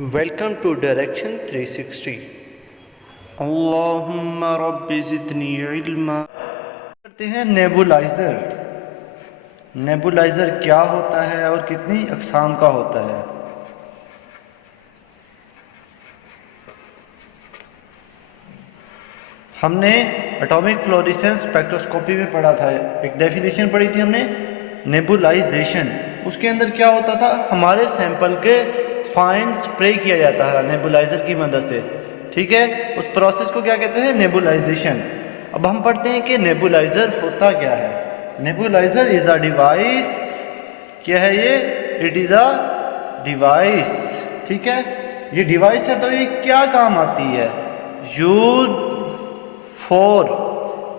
Welcome to direction 360। अल्लाहुम्मा rabbi ज़िदनी इल्मा। करते हैं नेबुलाइज़र। नेबुलाइज़र क्या होता है और कितनी अक़साम का होता है। हमने एटॉमिक फ्लोरेसेंस स्पेक्ट्रोस्कोपी में पढ़ा था, एक डेफिनेशन पढ़ी थी हमने नेबुलाइजेशन। उसके अंदर क्या होता था, हमारे सैंपल के फाइन स्प्रे किया जाता है नेबुलाइज़र की मदद से। ठीक है, उस प्रोसेस को क्या कहते हैं, नेबुलाइजेशन। अब हम पढ़ते हैं कि नेबुलाइज़र होता क्या है। Nebuliser is a device. क्या है ये? It is a device. ठीक है, ये डिवाइस है तो ये क्या काम आती है? यूज फॉर,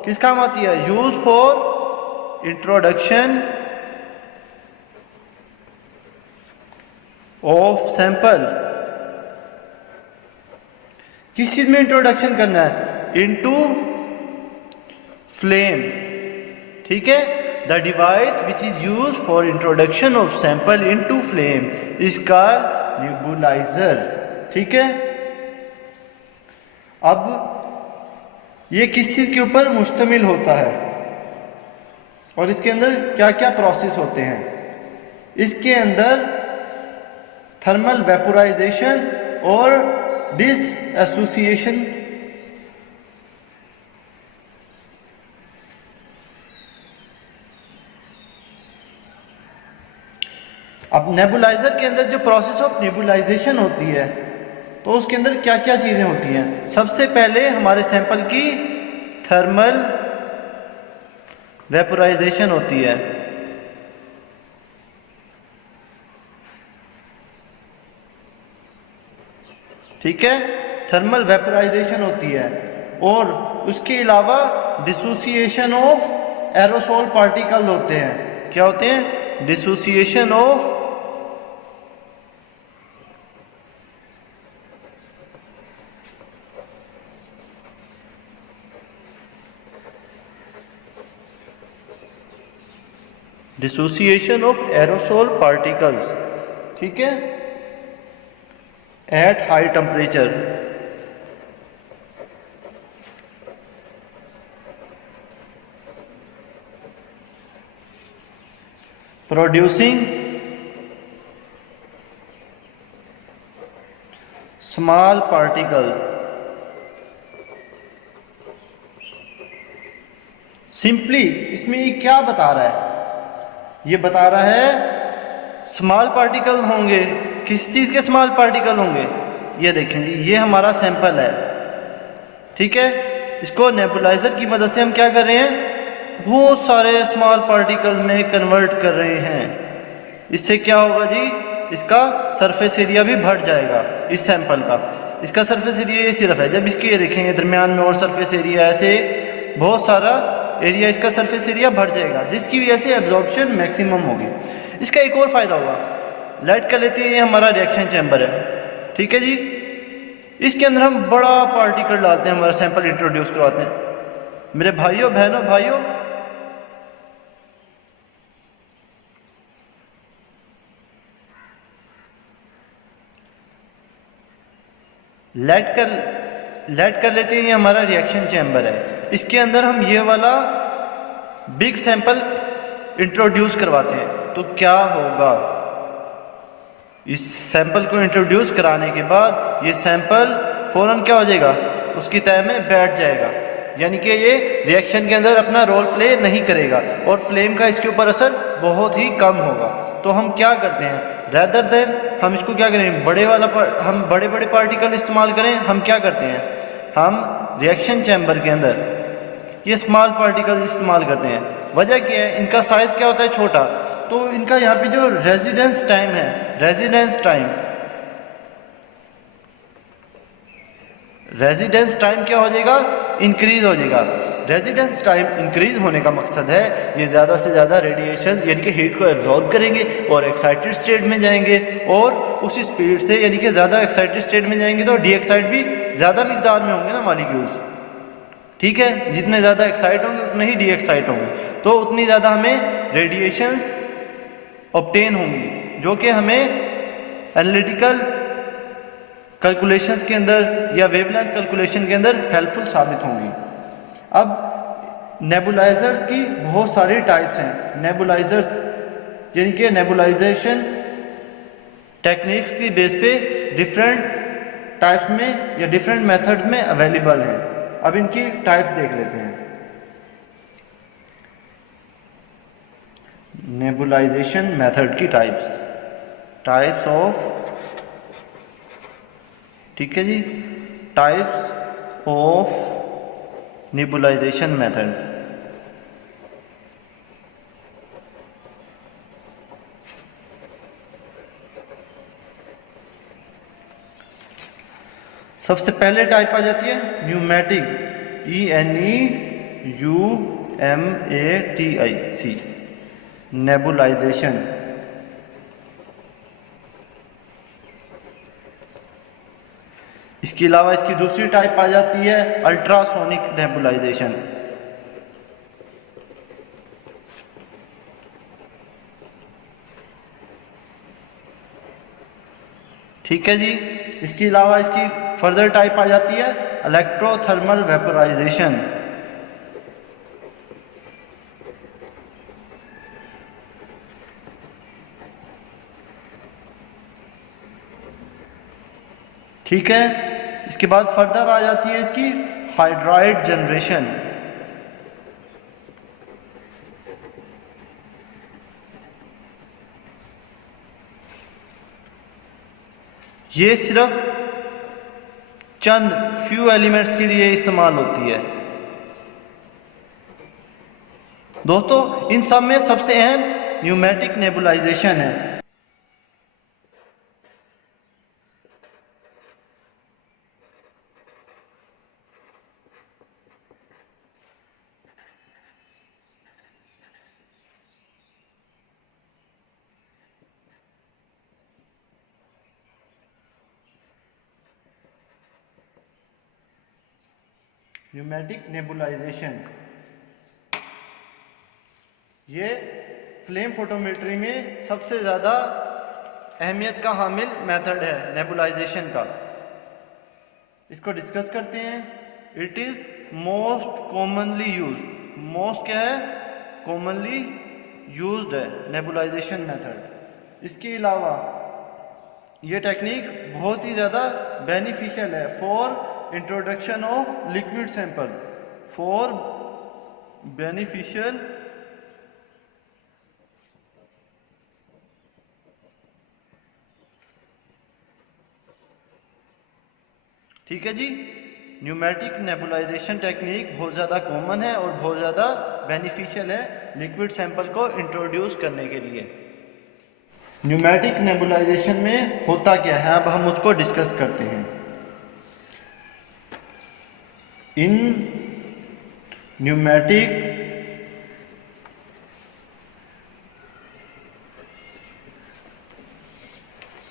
किस काम आती है? Use for introduction of sample. किस चीज में इंट्रोडक्शन करना है? Into flame. ठीक है, the device which is use for introduction of sample into flame is called nebuliser. ठीक है, अब ये किस चीज के ऊपर मुश्तमिल होता है और इसके अंदर क्या क्या प्रोसेस होते हैं? इसके अंदर थर्मल वेपोराइजेशन और डिसएसोसिएशन, अब नेबुलाइजर के अंदर जो प्रोसेस ऑफ नेबुलाइजेशन होती है तो उसके अंदर क्या क्या चीजें होती हैं? सबसे पहले हमारे सैंपल की थर्मल वेपोराइजेशन होती है। ठीक है, थर्मल वेपोराइजेशन होती है और उसके अलावा डिसोसिएशन ऑफ एरोसोल पार्टिकल होते हैं। क्या होते हैं? Dissociation of aerosol particles. ठीक है, at high temperature. Producing small particle. Simply इसमें ये क्या बता रहा है? ये बता रहा है स्मॉल पार्टिकल होंगे। किस चीज़ के स्मॉल पार्टिकल होंगे? ये देखें जी, ये हमारा सैंपल है। ठीक है, इसको नेबुलाइजर की मदद से हम क्या कर रहे हैं? बहुत सारे स्मॉल पार्टिकल में कन्वर्ट कर रहे हैं। इससे क्या होगा जी? इसका सरफेस एरिया भी बढ़ जाएगा इस सैंपल का। इसका सरफेस एरिया ये सिर्फ है, जब इसके ये देखेंगे दरमियान में और सरफेस एरिया, ऐसे बहुत सारा एरिया, इसका सरफेस एरिया बढ़ जाएगा जिसकी वजह से एब्जॉर्प्शन मैक्सिमम होगी। इसका एक और फायदा होगा, लाइट कर लेते हैं, ये हमारा रिएक्शन चैम्बर है। ठीक है जी, इसके अंदर हम बड़ा पार्टिकल डालते हैं, हमारा सैंपल इंट्रोड्यूस करवाते हैं। मेरे भाइयों बहनों, भाइयों लाइट कर लेते हैं, ये हमारा रिएक्शन चैम्बर है। इसके अंदर हम ये वाला बिग सैंपल इंट्रोड्यूस करवाते हैं तो क्या होगा? इस सैंपल को इंट्रोड्यूस कराने के बाद ये सैंपल फौरन क्या हो जाएगा? उसकी तह में बैठ जाएगा, यानी कि ये रिएक्शन के अंदर अपना रोल प्ले नहीं करेगा और फ्लेम का इसके ऊपर असर बहुत ही कम होगा। तो हम क्या करते हैं, रेदर देन हम इसको क्या करें, हम बड़े बड़े पार्टिकल इस्तेमाल करें, हम क्या करते हैं, हम रिएक्शन चैम्बर के अंदर ये स्मॉल पार्टिकल इस्तेमाल करते हैं। वजह क्या है? इनका साइज क्या होता है? छोटा, तो इनका यहाँ पे जो रेजिडेंस टाइम है, रेजिडेंस टाइम क्या हो जाएगा? इंक्रीज हो जाएगा। रेजिडेंस टाइम इंक्रीज होने का मकसद है ये ज़्यादा से ज़्यादा रेडिएशन यानी कि हीट को एब्जॉर्ब करेंगे और एक्साइटेड स्टेट में जाएंगे, और उसी स्पीड से यानी कि ज़्यादा एक्साइटेड स्टेट में जाएंगे तो डी एक्साइड भी ज़्यादा मिकदार में होंगे ना मॉलिक्यूल्स। ठीक है, जितने ज़्यादा एक्साइट होंगे उतने ही डी एक्साइट होंगे, तो उतनी ज़्यादा हमें रेडिएशंस ऑब्टेन होंगी जो कि हमें एनालिटिकल कैलकुलेशंस के अंदर या वेवलेंथ कैलकुलेशन के अंदर हेल्पफुल साबित होंगी। अब नेबुलाइजर्स की बहुत सारी टाइप्स हैं। नेबुलाइजर्स यानी कि नेबुलाइजेशन टेक्निक्स की बेस पे डिफरेंट टाइप्स में या डिफरेंट मेथड्स में अवेलेबल हैं। अब इनकी टाइप्स देख लेते हैं। नेबुलाइजेशन मेथड की टाइप्स ऑफ, ठीक है जी, टाइप्स ऑफ नेबुलाइजेशन मेथड। सबसे पहले टाइप आ जाती है न्यूमेटिक, NEUMATIC, नेबुलाइजेशन। इसके अलावा इसकी दूसरी टाइप आ जाती है अल्ट्रासोनिक नेबुलाइजेशन। ठीक है जी। इसके अलावा इसकी फर्दर टाइप आ जाती है इलेक्ट्रोथर्मल वेपोराइजेशन। ठीक है। इसके बाद फर्दर आ जाती है इसकी हाइड्राइड जनरेशन। ये सिर्फ चंद फ्यू एलिमेंट्स के लिए इस्तेमाल होती है। दोस्तों इन सब में सबसे अहम न्यूमेटिक नेबुलाइजेशन है। न्यूमेटिक नेबुलाइजेशन ये फ्लेम फोटोमेट्री में सबसे ज़्यादा अहमियत का हामिल मेथड है नेबुलाइजेशन का। इसको डिस्कस करते हैं। It is most commonly used. Most क्या है? कॉमनली यूज्ड है नेबुलाइजेशन मेथड। इसके अलावा ये टेक्निक बहुत ही ज़्यादा बेनिफिशियल है for introduction of liquid sample, for beneficial ठीक है जी। न्यूमेटिक नेबुलाइजेशन टेक्निक बहुत ज़्यादा कॉमन है और बहुत ज़्यादा बेनिफिशियल है लिक्विड सैंपल को इंट्रोड्यूस करने के लिए। न्यूमेटिक नेबुलाइजेशन में होता क्या है, अब हम उसको डिस्कस करते हैं। इन न्यूमेटिक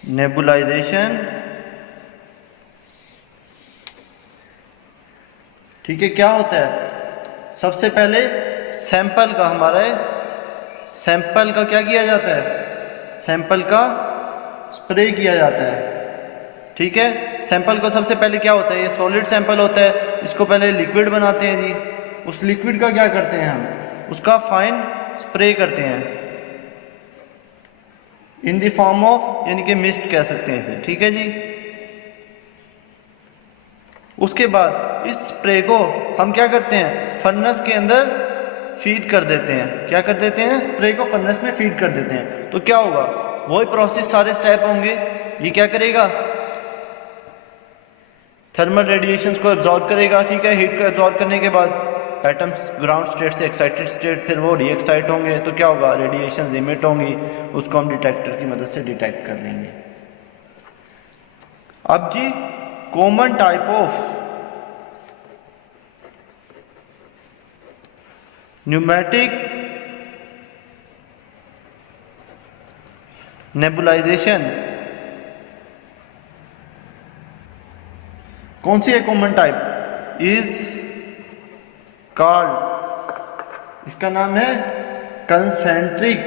नेबुलाइजेशन, ठीक है, क्या होता है? सबसे पहले सैंपल का सैंपल का क्या किया जाता है? सैंपल का स्प्रे किया जाता है। ठीक है। सैंपल को सबसे पहले क्या होता है? ये सॉलिड सैंपल होता है, इसको पहले लिक्विड बनाते हैं जी। उस लिक्विड का क्या करते हैं हम? उसका फाइन स्प्रे करते हैं इन द फॉर्म ऑफ, यानी कि मिस्ट कह सकते हैं इसे। ठीक है जी। उसके बाद इस स्प्रे को हम क्या करते हैं? फर्नेस के अंदर फीड कर देते हैं। क्या कर देते हैं? स्प्रे को फर्नेस में फीड कर देते हैं। तो क्या होगा? वही प्रोसेस, सारे स्टेप होंगे। ये क्या करेगा? थर्मल रेडिएशंस को एब्जॉर्ब करेगा। ठीक है। हीट को एब्जॉर्ब करने के बाद एटम्स ग्राउंड स्टेट से एक्साइटेड स्टेट, फिर वो रीएक्साइट होंगे। तो क्या होगा? रेडिएशन इमिट होंगी, उसको हम डिटेक्टर की मदद से डिटेक्ट कर लेंगे। अब जी common type of pneumatic nebulization कौन सी है? कॉमन टाइप इज कॉल्ड, इसका नाम है कंसेंट्रिक।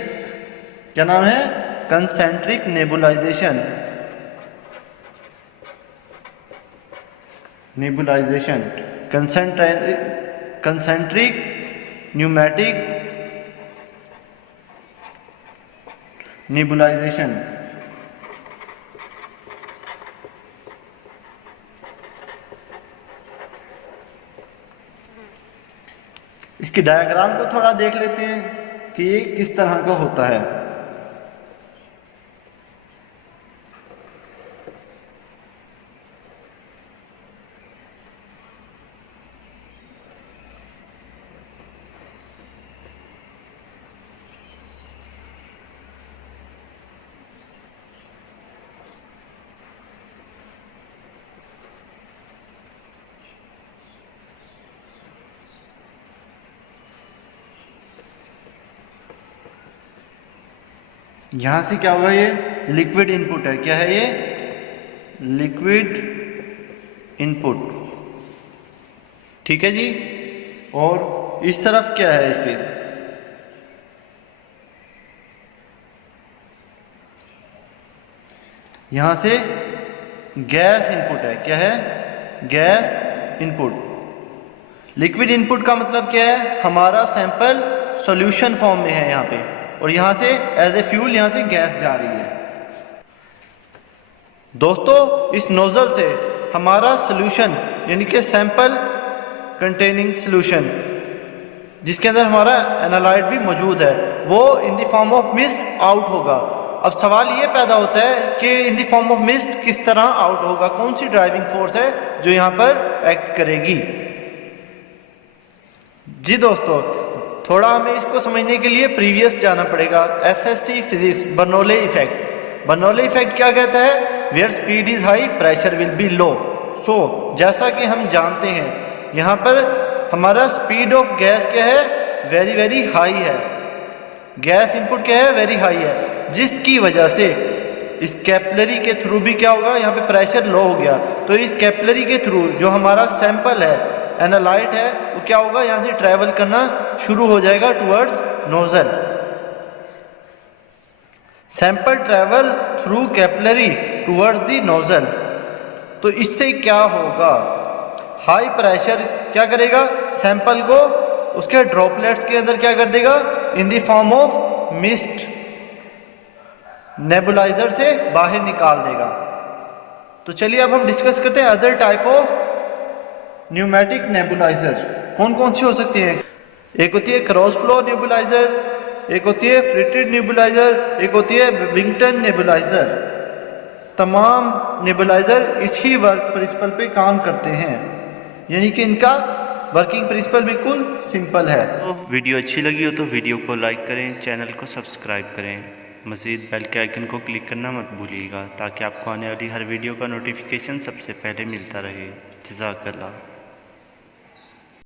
क्या नाम है? Concentric nebulisation. Nebulisation, concentric pneumatic nebulisation. इसके डायग्राम को थोड़ा देख लेते हैं कि ये किस तरह का होता है। यहां से क्या होगा, ये लिक्विड इनपुट है। क्या है ये? Liquid input. ठीक है जी। और इस तरफ क्या है इसके? यहां से गैस इनपुट है। क्या है? Gas input. लिक्विड इनपुट का मतलब क्या है? हमारा सैंपल सॉल्यूशन फॉर्म में है यहाँ पे, और यहां से एज ए फ्यूल यहां से गैस जा रही है। दोस्तों, इस नोजल से हमारा सॉल्यूशन यानी कि सैंपल कंटेनिंग सॉल्यूशन, जिसके अंदर हमारा एनालाइट भी मौजूद है, वो in the form of mist out होगा। अब सवाल ये पैदा होता है कि in the form of mist किस तरह आउट होगा, कौन सी ड्राइविंग फोर्स है जो यहां पर एक्ट करेगी। जी दोस्तों, थोड़ा हमें इसको समझने के लिए प्रीवियस जाना पड़ेगा। FSC physics, Bernoulli effect. Bernoulli effect क्या कहता है? Where speed is high pressure will be low. So जैसा कि हम जानते हैं, यहाँ पर हमारा स्पीड ऑफ गैस क्या है? वेरी वेरी हाई है। गैस इनपुट क्या है? वेरी हाई है, जिसकी वजह से इस कैपिलरी के थ्रू भी क्या होगा, यहाँ पे प्रेशर लो हो गया। तो इस कैपिलरी के थ्रू जो हमारा सैंपल है, एनालाइट है, वो क्या होगा, यहां से ट्रेवल करना शुरू हो जाएगा towards nozzle. Sample travel through capillary towards the nozzle. तो इससे क्या होगा? हाई प्रेशर क्या करेगा? सैंपल को उसके ड्रॉपलेट्स के अंदर क्या कर देगा? In the form of mist nebuliser से बाहर निकाल देगा। तो चलिए अब हम डिस्कस करते हैं other type of pneumatic nebuliser. कौन कौन सी हो सकती हैं? एक होती है क्रॉस फ्लो नेबुलाइजर, एक होती है फ्रिटेड नेबुलाइजर, एक होती है विंगटन नेबुलाइजर। तमाम नेबुलाइजर इसी वर्क प्रिंसिपल पे काम करते हैं, यानी कि इनका वर्किंग प्रिंसिपल बिल्कुल सिंपल है। तो वीडियो अच्छी लगी हो तो वीडियो को लाइक करें, चैनल को सब्सक्राइब करें, मज़ीद बेल के आइकन को क्लिक करना मत भूलिएगा, ताकि आपको आने वाली हर वीडियो का नोटिफिकेशन सबसे पहले मिलता रहे। जज़ाकल्लाह।